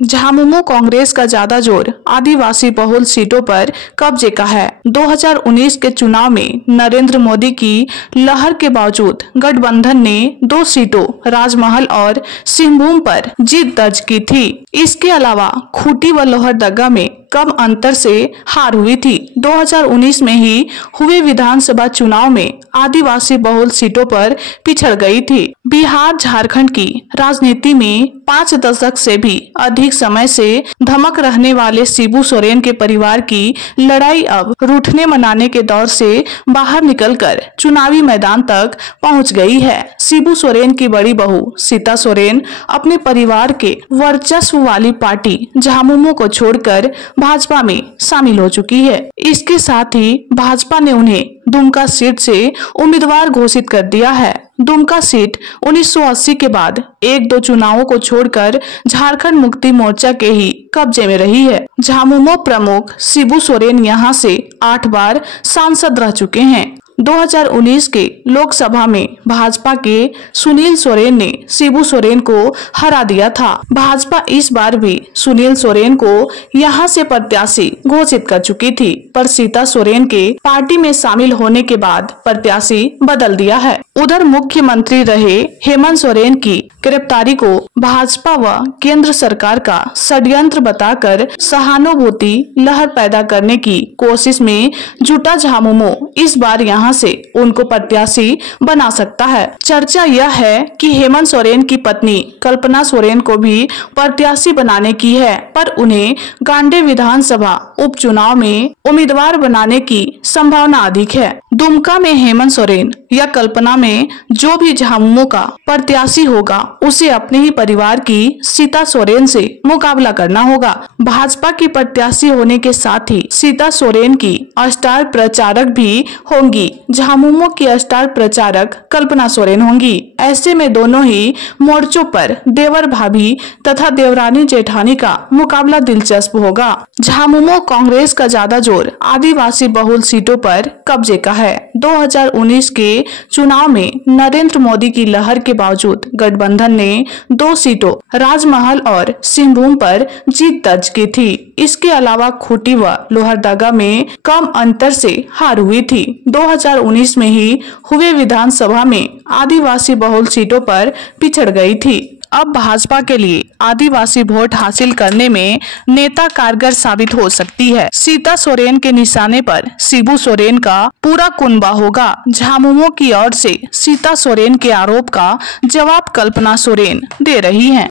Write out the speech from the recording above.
झामुमो कांग्रेस का ज्यादा जोर आदिवासी बहुल सीटों पर कब्जे का है। 2019 के चुनाव में नरेंद्र मोदी की लहर के बावजूद गठबंधन ने 2 सीटों राजमहल और सिंहभूम पर जीत दर्ज की थी। इसके अलावा खूंटी व लोहरदगा में कम अंतर से हार हुई थी। 2019 में ही हुए विधानसभा चुनाव में आदिवासी बहुल सीटों पर पिछड़ गई थी। बिहार झारखंड की राजनीति में 5 दशक से भी अधिक समय से धमक रहने वाले शिबू सोरेन के परिवार की लड़ाई अब रूठने मनाने के दौर से बाहर निकलकर चुनावी मैदान तक पहुंच गई है। शिबू सोरेन की बड़ी बहू सीता सोरेन अपने परिवार के वर्चस्व वाली पार्टी झामुमो को छोड़कर भाजपा में शामिल हो चुकी है। इसके साथ ही भाजपा ने उन्हें दुमका सीट से उम्मीदवार घोषित कर दिया है। दुमका सीट 1980 के बाद 1-2 चुनावों को छोड़कर झारखंड मुक्ति मोर्चा के ही कब्जे में रही है। झामुमो प्रमुख शिबू सोरेन यहां से 8 बार सांसद रह चुके हैं। 2019 के लोकसभा में भाजपा के सुनील सोरेन ने शिबू सोरेन को हरा दिया था। भाजपा इस बार भी सुनील सोरेन को यहां से प्रत्याशी घोषित कर चुकी थी, पर सीता सोरेन के पार्टी में शामिल होने के बाद प्रत्याशी बदल दिया है। उधर मुख्यमंत्री रहे हेमंत सोरेन की गिरफ्तारी को भाजपा व केंद्र सरकार का षड्यंत्र बताकर सहानुभूति लहर पैदा करने की कोशिश में जुटा झामुमो इस बार यहां से उनको प्रत्याशी बना सकता है। चर्चा यह है कि हेमंत सोरेन की पत्नी कल्पना सोरेन को भी प्रत्याशी बनाने की है, पर उन्हें गांडे विधानसभा उपचुनाव में उम्मीदवार बनाने की संभावना अधिक है। दुमका में हेमंत सोरेन या कल्पना में जो भी झामुमो का प्रत्याशी होगा उसे अपने ही परिवार की सीता सोरेन से मुकाबला करना होगा। भाजपा की प्रत्याशी होने के साथ ही सीता सोरेन की स्टार प्रचारक भी होंगी। झामुमो की स्टार प्रचारक कल्पना सोरेन होंगी। ऐसे में दोनों ही मोर्चों पर देवर भाभी तथा देवरानी जेठानी का मुकाबला दिलचस्प होगा। झामुमो कांग्रेस का ज्यादा जोर आदिवासी बहुल सीटों पर कब्जे का है। 2019 के चुनाव में नरेंद्र मोदी की लहर के बावजूद गठबंधन ने 2 सीटों राजमहल और सिंहभूम पर जीत दर्ज की थी। इसके अलावा खूंटी व लोहरदगा में कम अंतर से हार हुई थी। 2019 में ही हुए विधानसभा में आदिवासी बहुल सीटों पर पिछड़ गई थी। अब भाजपा के लिए आदिवासी वोट हासिल करने में नेता कारगर साबित हो सकती है। सीता सोरेन के निशाने पर शिबू सोरेन का पूरा कुनबा होगा। झामुमो की ओर से सीता सोरेन के आरोप का जवाब कल्पना सोरेन दे रही हैं।